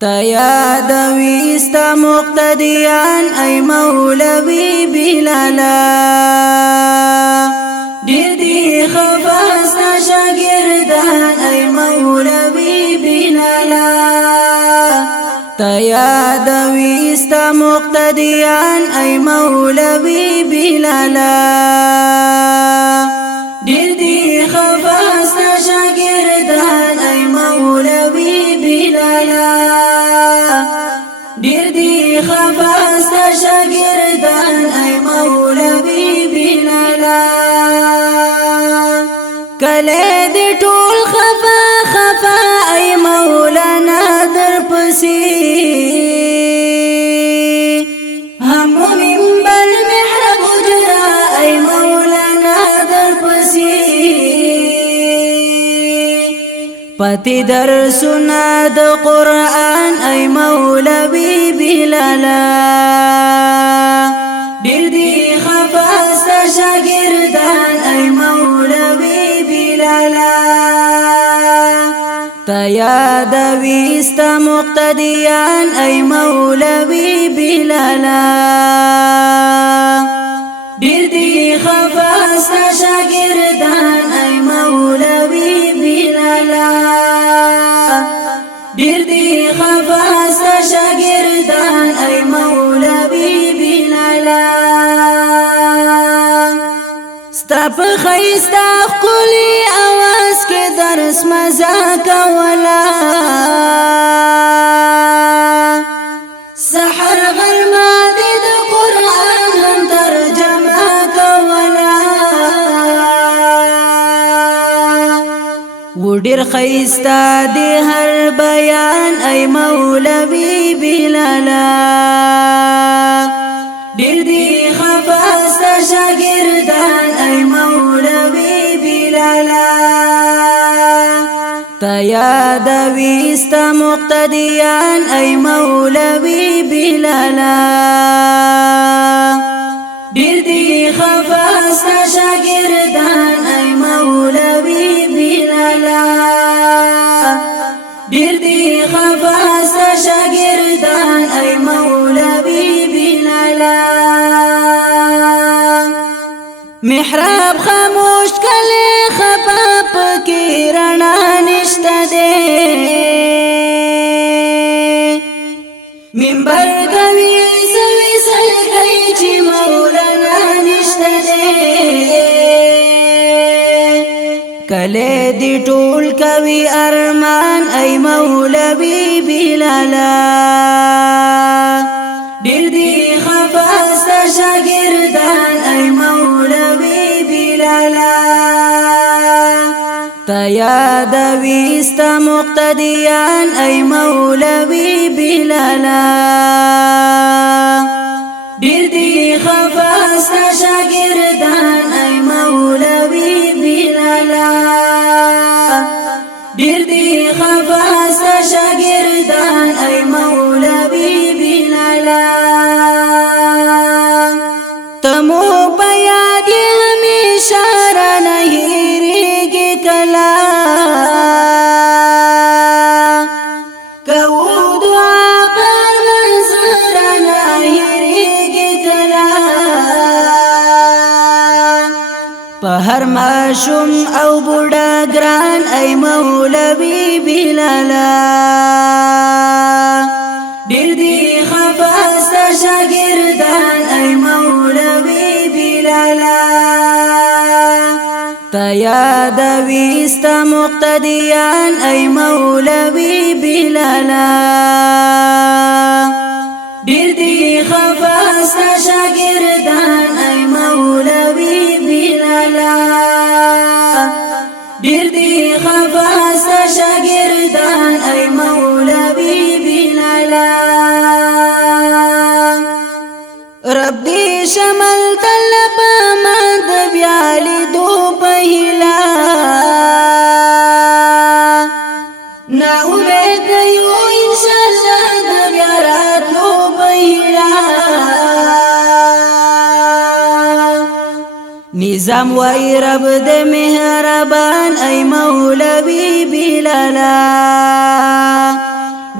تا یادوي استا مقتدیان ای مولوی بلالا ډېر دي خفاستا شاګردان ای مولوی بلالا تا یادوي استا مقتدیان ای مولوی بلالا ډېر دي خفاستا شاګردان ای مولوی بلالا ډېر دي خفاستا شاګردان ای مولوی بلالا کله دې ټول خفا خفا ای مولانا در پسې هم منبر محراب جرا ای مولانا در پسې پتی در سنا د قرآن ای مولوی بلالا ډېر دي خفاستا شاګردان ای مولوی بلالا تا یادوي استا مقتدیان ای مولوی بلالا ډېر دي خفاستا شاګردان ای مولوی بلالا ډېر دي خفاستا شاګردان ای مولوی بلالا ستا په ښایسته ښکلي اواز کې درس مزه کولا سحر غرمه دې د قرآن هم ترجمه کولا و ډېر ښایسته دې هر بیان ای مولوی بلالا ډېر دي خفاستا شاګردان ای مولوی بلالا تا یادوي استا مقتدیان ای مولوی بلالا ډېر دي خفاستا شاګردان ای مولوی بلالا ډېر دي خفاستا شاګردان ای مولوی بلالا محراب خاموش کله خفا پکې رڼا نشته ده منبر کوي سوي سلګي چې مولانا نشته ده کله دې ټول کوي ارمان ای مولوی بلالا ډېر دي خفاستا شاګردان ای مولوی بلالا تا یادوي استا مقتدیان ای مولوی بلالا ډېر دي خفاستا شاګردان ای مولوی بلالا ډېر دي خفاستا شاګردان ای مولوی بلالا تمو بیاد همیشه را نه هېرېږي کله کوو دعا پر منظر را نه هېرېږي کله په هر ماشوم او بوډا ګران ای مولوی بلالا ډېر دي خفاستا شاګردان ای مولوی بلالا تا یادوي استا مقتدیان ای مولوی بلالا ډېر دي خفاستا شاګردان ای مولوی بلالا ډېر دي خفاستا شاګردان ای مولوی بلالا رب دې شمل طلب ما د بیا لیدو په هیله نا امید نه یو انشاءالله د بیا راتلو په هیله نظام وای رب دې مهربان ای مولوی بلالا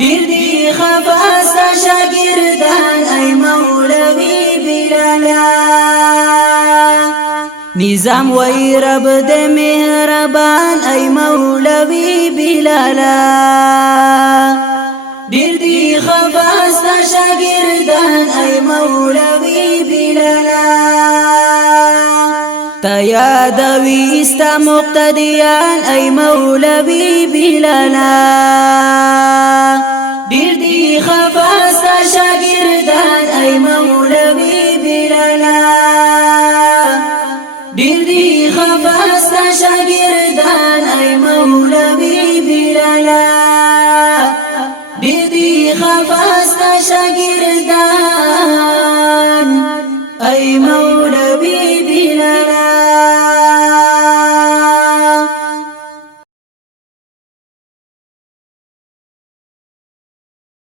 ډېر دي خفاستا شاگردان ای مولوی بلالا نظام وی رب دے مہربان ای مولوی بلالا دیر دی خفاستا شاگردان ای مولوی بلالا تا یادوی استا مقتدیان ای مولوی بلالا دیر دی خفاستا شاگردان ای مولوی بلالا دیر دی خفاستا شاگردان ای مولوی بلالا دیر دی خفاستا شاگردان ای مولوی